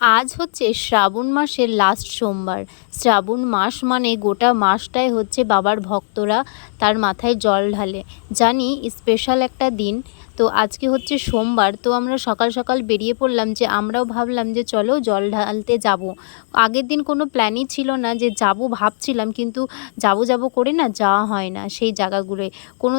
আজ হচ্ছে শ্রাবণ মাসের লাস্ট সোমবার। শ্রাবণ মাস মানে গোটা মাসটাই হচ্ছে বাবার ভক্তরা তার মাথায় জল ঢালে। জানি স্পেশাল একটা দিন। তো আজকে হচ্ছে সোমবার, তো আমরা সকাল সকাল বেরিয়ে পড়লাম, যে আমরাও ভাবলাম যে চলো জল ঢালতে যাব। আগের দিন কোনো প্ল্যানই ছিল না, যে যাব ভাবছিলাম, কিন্তু যাব যাব করে না যাওয়া হয় না সেই জায়গাগুলোয়।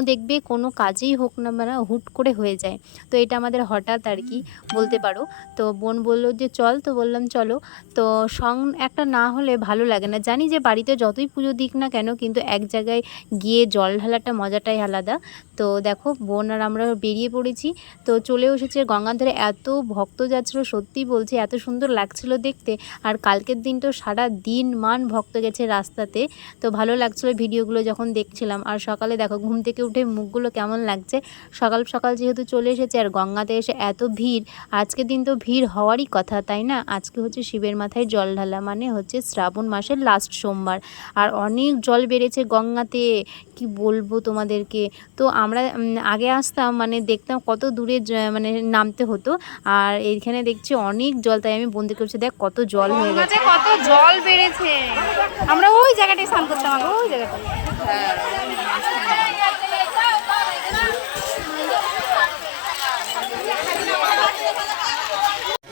দেখবে কোনো কাজেই হোক না মানে হুট করে হয়ে যায়। তো এটা আমাদের হঠাৎ আর কি বলতে পারো। তো বোন বলল যে চল, তো বললাম চলো। তো সং একটা না হলে ভালো লাগে না। জানি যে বাড়িতে যতই পুজো দিক না কেন, কিন্তু এক জায়গায় গিয়ে জল ঢালাটা মজাটাই আলাদা। তো দেখো বোন আর আমরা বেরিয়ে পড়েছি। তো চলেও এসেছে গঙ্গার ধারে। এত ভক্ত যাচ্ছিলো, সত্যি বলছি এত সুন্দর লাগছিল দেখতে। আর কালকের দিন তো সারা দিন মান ভক্ত গেছে রাস্তাতে। তো ভালো লাগছিলো ভিডিওগুলো যখন দেখছিলাম। আর সকালে দেখো ঘুম থেকে উঠে মুখগুলো কেমন লাগছে। সকাল সকাল যেহেতু চলে এসেছে, আর গঙ্গাতে এসে এত ভিড়। আজকের দিন তো ভিড় হওয়ারই কথা, তাই না? আজকে হচ্ছে শিবের মাথায় জল ঢালা, মানে হচ্ছে শ্রাবণ মাসের লাস্ট সোমবার। আর অনেক জল বেড়েছে গঙ্গাতে, কি বলবো তোমাদেরকে। তো আমরা আগে আসতাম, মানে দেখতাম কত দূরে মানে নামতে হতো। আর এইখানে দেখছি অনেক জল, তাই আমি বন্ধু করছি দেখ কত জল হয়ে গেছে, কত জল বেড়েছে। আমরা ওই জায়গাটায় স্নান করতাম, আগে ওই জায়গাটায়।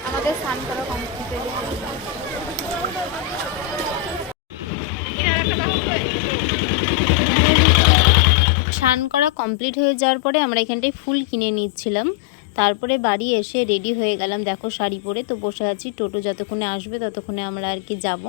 আমাদের স্নান করা কমপ্লিট হয়ে গেছে। স্নান করা কমপ্লিট হয়ে যাওয়ার পরে আমরা এখানটায় ফুল কিনে নিচ্ছিলাম। তারপরে বাড়ি এসে রেডি হয়ে গেলাম, দেখো শাড়ি পরে তো বসে আছি। টোটো যতক্ষণে আসবে ততক্ষণে আমরা আর কি যাব।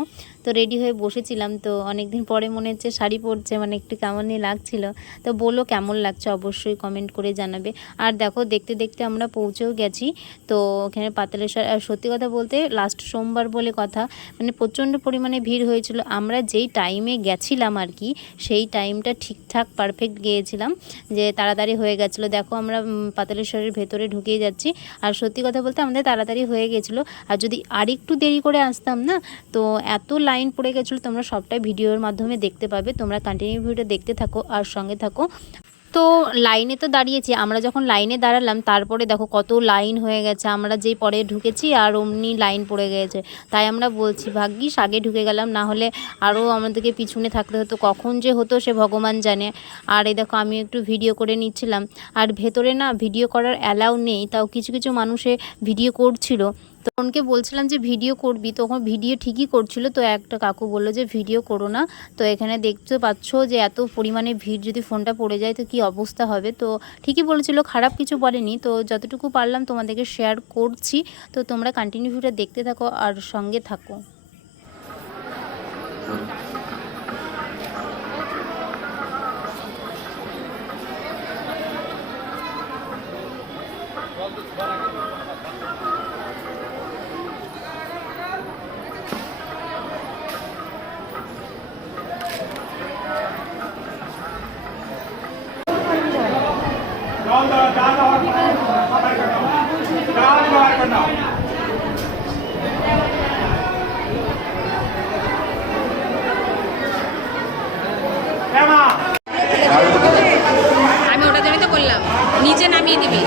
তো রেডি হয়ে বসেছিলাম। তো অনেক দিন পরে মনে হচ্ছে শাড়ি পরছে, মানে একটু কেমনই লাগছিল। তো বলো কেমন লাগছে অবশ্যই কমেন্ট করে জানাবে। আর দেখো দেখতে দেখতে আমরা পৌঁছেও গেছি। তো ওখানে পাতালেশ্বর। আর সত্যি কথা বলতে লাস্ট সোমবার বলে কথা, মানে প্রচণ্ড পরিমাণে ভিড় হয়েছিল। আমরা যেই টাইমে গেছিলাম আর কি, সেই টাইমটা ঠিকঠাক পারফেক্ট গিয়েছিলাম, যে তাড়াতাড়ি হয়ে গেছিলো। দেখো আমরা পাতালেশ্বরের ভেতরে ঢুকেই যাচ্ছি। আর সত্যি কথা বলতে আমাদের তাড়াতাড়ি হয়ে গেছিলো। আর যদি আরেকটু দেরি করে আসতাম না, তো এত লাইন পড়ে গেছিলো। তোমরা সবটাই ভিডিওর মাধ্যমে দেখতে পাবে। তোমরা কন্টিনিউ ভিডিওটা দেখতে থাকো আর সঙ্গে থাকো। তো লাইনে তো দাঁড়িয়েছি, আমরা যখন লাইনে দাঁড়ালাম তারপরে দেখো কত লাইন হয়ে গেছে। আমরা যেই পরে ঢুকেছি আর অমনি লাইন পড়ে গেছে। তাই আমরা বলছি ভাগ্যিস আগে ঢুকে গেলাম, না হলে আরও আমাদেরকে পিছনে থাকতে হতো। কখন যে হতো সে ভগবান জানে। আর এই দেখো আমি একটু ভিডিও করে নিচ্ছিলাম। আর ভেতরে না ভিডিও করার অ্যালাউ নেই, তাও কিছু কিছু মানুষে ভিডিও করছিল। তো বোনকে বলছিলাম যে ভিডিও করবি, তখন ভিডিও ঠিকই করছিল। তো একটা কাকু বললো যে ভিডিও করো না। তো এখানে দেখতে পাচ্ছ যে এত পরিমাণে ভিড়, যদি ফোনটা পড়ে যায় তো কী অবস্থা হবে। তো ঠিকই বলেছিল, খারাপ কিছু বলেনি। তো যতটুকু পারলাম তোমাদেরকে শেয়ার করছি। তো তোমরা কন্টিনিউ ভিডিওটা দেখতে থাকো আর সঙ্গে থাকো। আমি ওটার জন্যই তো বললাম নিচে নামিয়ে দিবি।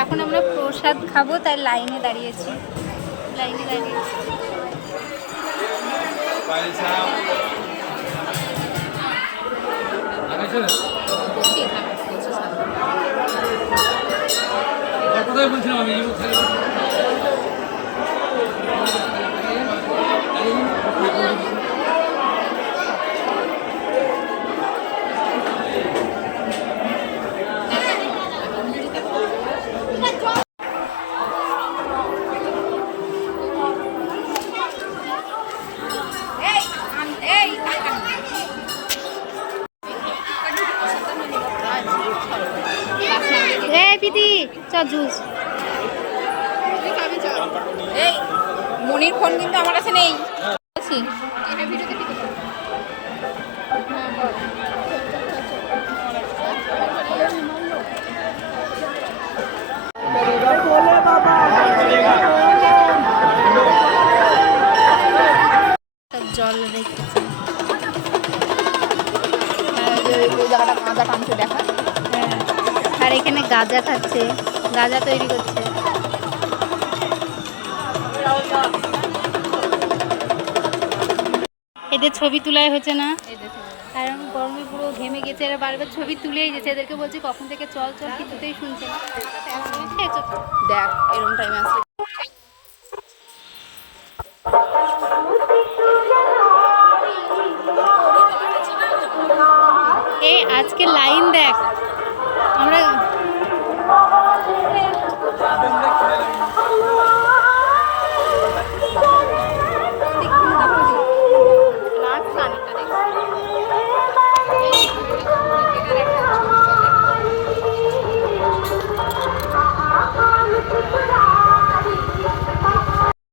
এখন আমরা প্রসাদ খাবো, তাই লাইনে দাঁড়িয়েছি। জুস। এই মনির ফোন কিন্তু আমার কাছে নেই। জল দেখতেছি। ওই জায়গাটা গাঁজা টানছে দেখা। হ্যাঁ, আর এখানে গাঁজা খাচ্ছে, গাঁজা তৈরি করছে। এদের ছবি তোলাই হচ্ছে না, আর আমি গরমে পুরো ঘেমে গেছে। এরা বারবার ছবি তুলেই গেছে, এদেরকে বলছি কখন থেকে চল চল, কিছুতেই শুনছে না। দেখ এরকম টাইমে আসলে এই আজকে লাইন দেখ, আমরা